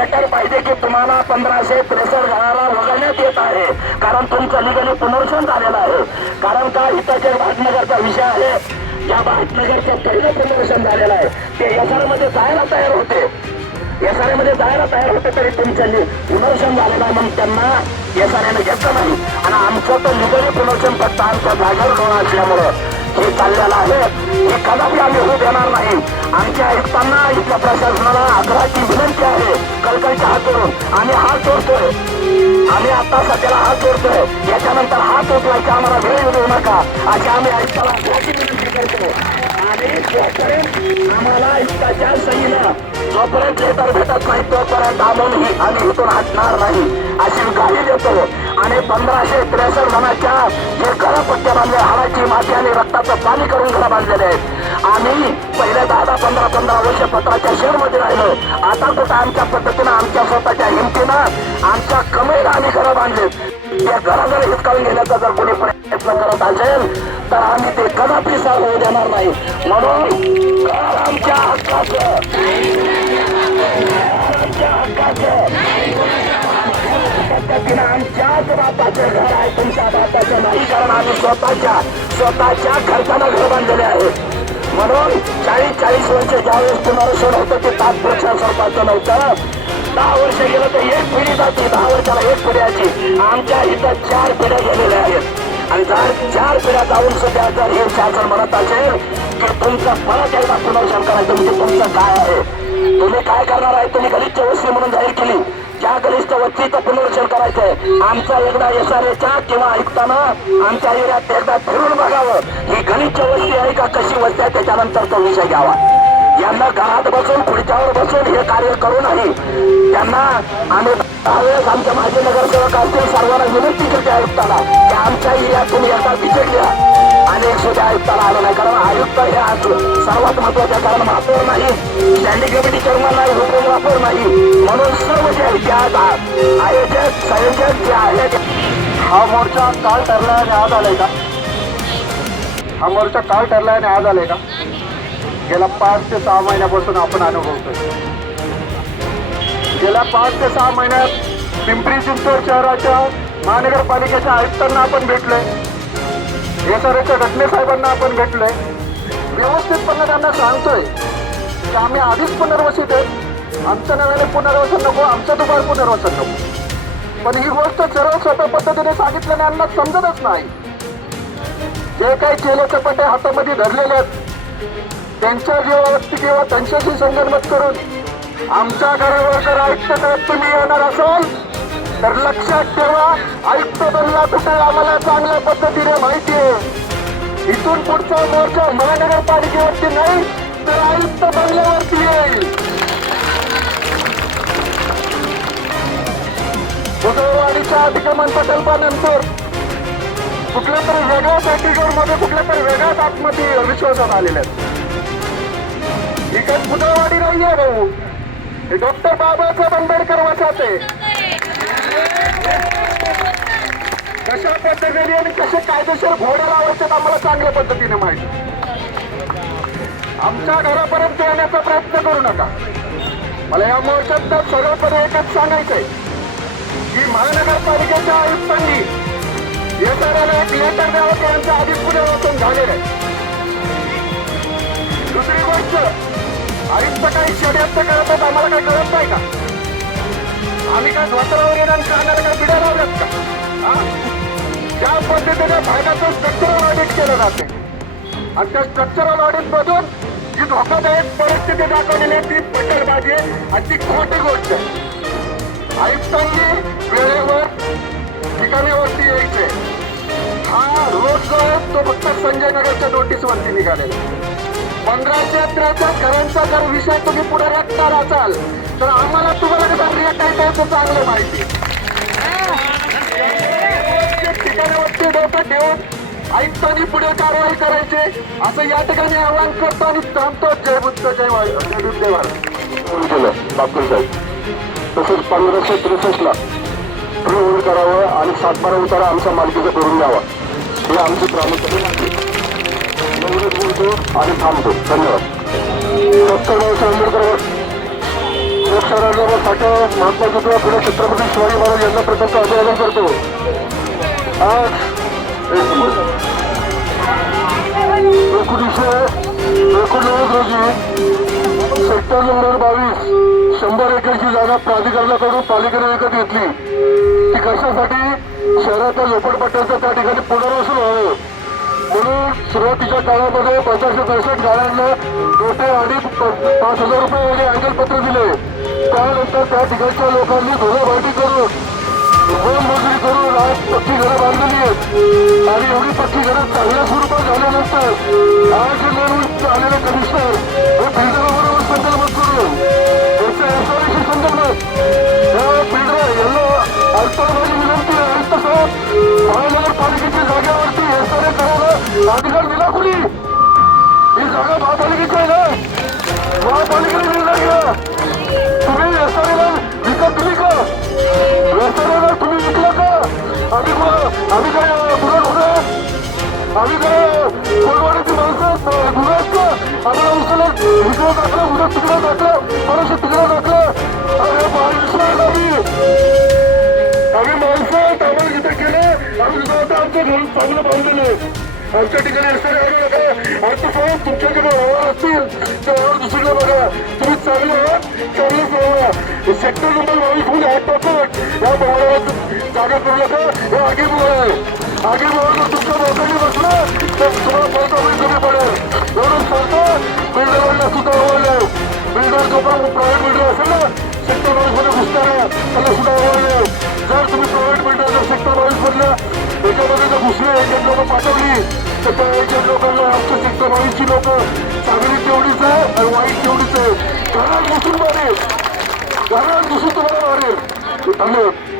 Letter पाहिजे की तुम्हाला पंधराशे त्रेसष्ट घराला वगळण्यात येत आहे. कारण तुमचं निगडी पुनर्शन झालेलं आहे. कारण का इथं जे भाटनगरचा विषय आहे या भाटनगरचं पहिलं पुनर्शन झालेलं आहे. ते एसआर जायला तयार होते. एसआरएमध्ये जायला तयार होते तरी तुमचं पुनर्शन झालेलं आहे म्हणून त्यांना एसआरएनं घेतलं नाही. आणि आमचं तर निगडी पुनर्शन फक्त आमच्या जागेवर होणार असल्यामुळं. हे चाललेलं आहे. हे कदापि आम्ही होऊ देणार नाही. आमच्या आयुक्तांना इथल्या प्रशासनाला आग्रहाची विनंती आहे. कलकलच्या हात आम्ही हात जोडतोय. आम्ही आता सध्याला हात जोडतोय. याच्यानंतर हात उचलायचा आम्हाला वेळ येऊ नका. अशी आम्ही आयुक्ताला आग्रहाची विनंती करतो. आणि जोपर्यंत आम्हाला आयुक्ताच्या सहीनं जोपर्यंत लेटर भेटत नाही तोपर्यंत आम्ही आम्ही इथून हटणार नाही. अशी गाडी देतो. आणि पंधराशे त्रेसष्ट जणांच्या जे घरं पट्ट्या बांधले हाडाची माती आणि रक्ताचं पाणी करून घरं बांधलेले आहेत. आम्ही पहिले दहा दहा पंधरा पंधरा वर्ष पत्राच्या शेअरमध्ये मध्ये राहिलो. आता कुठं आमच्या पद्धतीनं आमच्या स्वतःच्या हिमतीनं आमच्या कमाईला आम्ही घरं बांधलेत या घरा जर हिसकावून घेण्याचा जर कोणी प्रयत्न करत असेल तर आम्ही ते कदापि सहन होऊ देणार नाही. म्हणून घर आमच्या हक्काचं. बापाचं घर आहे तुमच्या बापाचं नाही कारण आम्ही स्वतःच्या स्वतःच्या खर्चानं घर बांधलेले आहे. म्हणून चाळीस चाळीस वर्ष ज्यावेळेस पुनर्वसन होतं ते तात्पुरच्या स्वतःचं नव्हतं. दहा वर्ष गेलं तर एक पिढी जाते दहा वर्षाला एक पिढ्याची आमच्या इथं चार पिढ्या गेलेल्या आहेत. आणि जर चार पिढ्या जाऊन सुद्धा जर हे शासन म्हणत असेल तर तुमचं परत एकदा पुनर्शन करायचं म्हणजे तुमचं काय आहे? तुम्ही काय करणार आहे? तुम्ही गलिच्छ वस्ती म्हणून जाहीर केली. ज्या गलिच्छ वस्तीचं पुनर्वसन करायचंय आमचा एकदा एस आर एच्या किंवा आयुक्तानं आमच्या एरियात एकदा फिरून बघावं. ही गणितच्या वस्ती आहे का? कशी वस्ती आहे? त्याच्यानंतर तो विषय घ्यावा. यांना घरात बसून खुर्च्यावर बसून हे कार्य करू नाही त्यांना आम्ही त्यावेळेस आमच्या माजी नगरसेवक असतील सर्वांना विनंती करते आयुक्ताला की आमच्या एरियात तुम्ही एकदा विजय घ्या. आणि एक सुद्धा आयुक्ताला आलं नाही कारण आयुक्त हे आज सर्वात महत्वाचं कारण महापौर नाही. स्टँडिंग कमिटी चेअरमन नाही वापर नाही. म्हणून सर्व जे आहे आज आयोजक संयोजक जे आहेत हा मोर्चा काल ठरला आणि आज आलाय का? हा मोर्चा काल ठरला आणि आज आलाय का? गेल्या पाच ते सहा महिन्यापासून आपण अनुभवतोय. गेल्या पाच ते सहा महिन्यात पिंपरी चिंचवड शहराच्या महानगरपालिकेच्या आयुक्तांना आपण भेटलोय. एसआरएच्या घटने साहेबांना आपण भेटलोय. व्यवस्थितपणे त्यांना सांगतोय की आम्ही आधीच पुनर्वसित आहे. आमच्या नव्याने पुनर्वसन नको आमचं दुपार पुनर्वसन नको. पण ही गोष्ट सरळ सोप्या पद्धतीने सांगितल्याने यांना समजतच नाही. जे काही केले पटे हातामध्ये धरलेले आहेत. त्यांच्या जीवावरती किंवा त्यांच्याशी संगनमत करून आमच्या घरावर जर आयुक्त करत तुम्ही येणार असाल तर लक्षात ठेवा आयुक्त बनला कुठे आम्हाला चांगल्या पद्धतीने माहिती आहे. इथून पुढचा मोर्चा महानगरपालिकेवरती नाही तर आयुक्त बनल्यावरती येईल. बुधवारीच्या अतिक्रमण प्रकल्पानंतर कुठल्या तरी वेगळ्या कॅटेगरी मध्ये कुठल्या तरी वेगळ्याच आतमध्ये विश्वासात आलेल्या आहेत. ही काही बुधवाडी नाहीये भाऊ. हे डॉक्टर बाबासाहेब आंबेडकर वसाहत कॅटेगरी आणि कसे कायदेशीर घोडे लावायचे आम्हाला चांगल्या पद्धतीने माहिती. आमच्या घरापर्यंत येण्याचा प्रयत्न करू नका. मला या मोर्चात तर सर्वपणे एकच सांगायचंय की महानगरपालिकेच्या आयुक्तांनी येणाऱ्याला एक लेटर द्यावं की यांचं पुढे वर्तन झालेलं आहे. दुसरी गोष्ट आयुक्त काही षडयंत्र करत आहेत आम्हाला काही कळत नाही का? आम्ही काय धोत्रावर येणार कानाला काय बिड्या लावल्यात का? ज्या भागाचं स्ट्रक्चरल ऑडिट केलं जाते. आणि त्या स्ट्रक्चरल ऑडिट मधून जी धोकादायक परिस्थिती दाखवलेली आहे ती पटलबाजी आणि ती खोटी गोष्ट आहे. आयुक्तांनी वेळेवर ठिकाणीवरती यायचे. हा रोज जो आहे तो फक्त संजय नगरच्या नोटीसवरती निघालेला पंधराशे अकराच्या घरांचा जर विषय तुम्ही पुढे रक्ता असाल तर आम्हाला तुम्हाला कसा रिएक्ट आहे त्याचं चांगलं माहिती लक्षात घेऊन आयुक्तांनी पुढे कारवाई करायची. असं या ठिकाणी आवाहन करतो आणि थांबतो जय बुद्ध जय वा- जय बुद्ध देवाला साहेब. तसंच पंधराशे त्रेसष्ट ला होल्ड करावं आणि सातबारा उतारा आमच्या मालकीचा करून द्यावा. हे आमची प्रामुख्याने मागणी. बोलतो आणि थांबतो. धन्यवाद. डॉक्टर बाबासाहेब आंबेडकर लोकशाहीराजाराव साठे महात्मा ज्योतिबा फुले छत्रपती शिवाजी महाराज यांना प्रथमचं अभिवादन करतो. आज एकोणीसशे एकोणनव्वद रोजी सेक्टर नंबर बावीस शंभर एकरची जागा प्राधिकरणाकडून पालिकेने विकत घेतली ती कशासाठी शहराच्या झोपडपट्ट्यांचं त्या ठिकाणी पुनर्वसन व्हावं म्हणून सुरुवातीच्या काळामध्ये पंधराशे त्रेसष्ट गाड्यांना रोटे आणि प- पाच हजार रुपये वगैरे अँगल पत्र दिले त्यानंतर त्या ठिकाणच्या लोकांनी धुलाबाटी करून मोलमजुरी करून आज पक्की घरं बांधलेली आहेत आणि एवढी पक्की घरं चांगल्या स्वरूपात झाल्यानंतर आज हे आलेले कमिशनर हे बिल्डराबरोबर संदर्भात करून त्यांच्या एसआरशी संदर्भात या बिल्डर यांना आयुक्ताला विनंती आहे. आयुक्त साहेब महानगरपालिकेच्या जागेवरती एसआरए करायला अधिकार दिला कुणी? ही जागा महापालिकेची आहे ना? महापालिकेने निर्णय घ्या तुम्ही एसआरएला विकत दिली का? एसआरएला तुम्ही विकला आम्ही कुणा- आम्ही काय गुन्हा गुन्हा आम्ही काय कोलवाडीची माणसं गुन्हा का आम्हाला उचललं इकडं टाकलं उद्या तिकडं टाकलं परत तिकडं टाकलं अरे माणसं आहेत आम्ही आम्ही माणसं आहेत आम्हाला जिथे केलं आम्ही तिथं आता आमचं घर चांगलं बांधलेलं आमच्या ठिकाणी असं राहिले आता साहेब तुमच्याकडे व्यवहार असतील तर व्यवहार दुसरीकडे बघा तुम्ही चांगले आहात चांगलंच राहा सेक्टर नंबर बावीसमध्ये या जागा नका हे आगे आहे जर तुमच्या लोकांनी बसलं तर तुम्हाला पैसा कमी पडेल सांगतो बिल्डरांना सुद्धा आवडले. बिल्डर जो पण प्रायव्हेट बिल्डर असेल ना सेक्टर बावीसमध्ये त्याला सुद्धा आवडले. जर तुम्ही प्रायव्हेट बिल्डर जर सेक्टर बावीस मधल्या त्याच्यामध्ये जर घुसले एक लोक पाठवली तर त्या एक लोकांना आमच्या सेक्टर बावीसची लोक चांगली तेवढीच आहे आणि वाईट तेवढीच आहे. घरात घुसून मारेल. घरात घुसून तुम्हाला मारेल. धन्यवाद.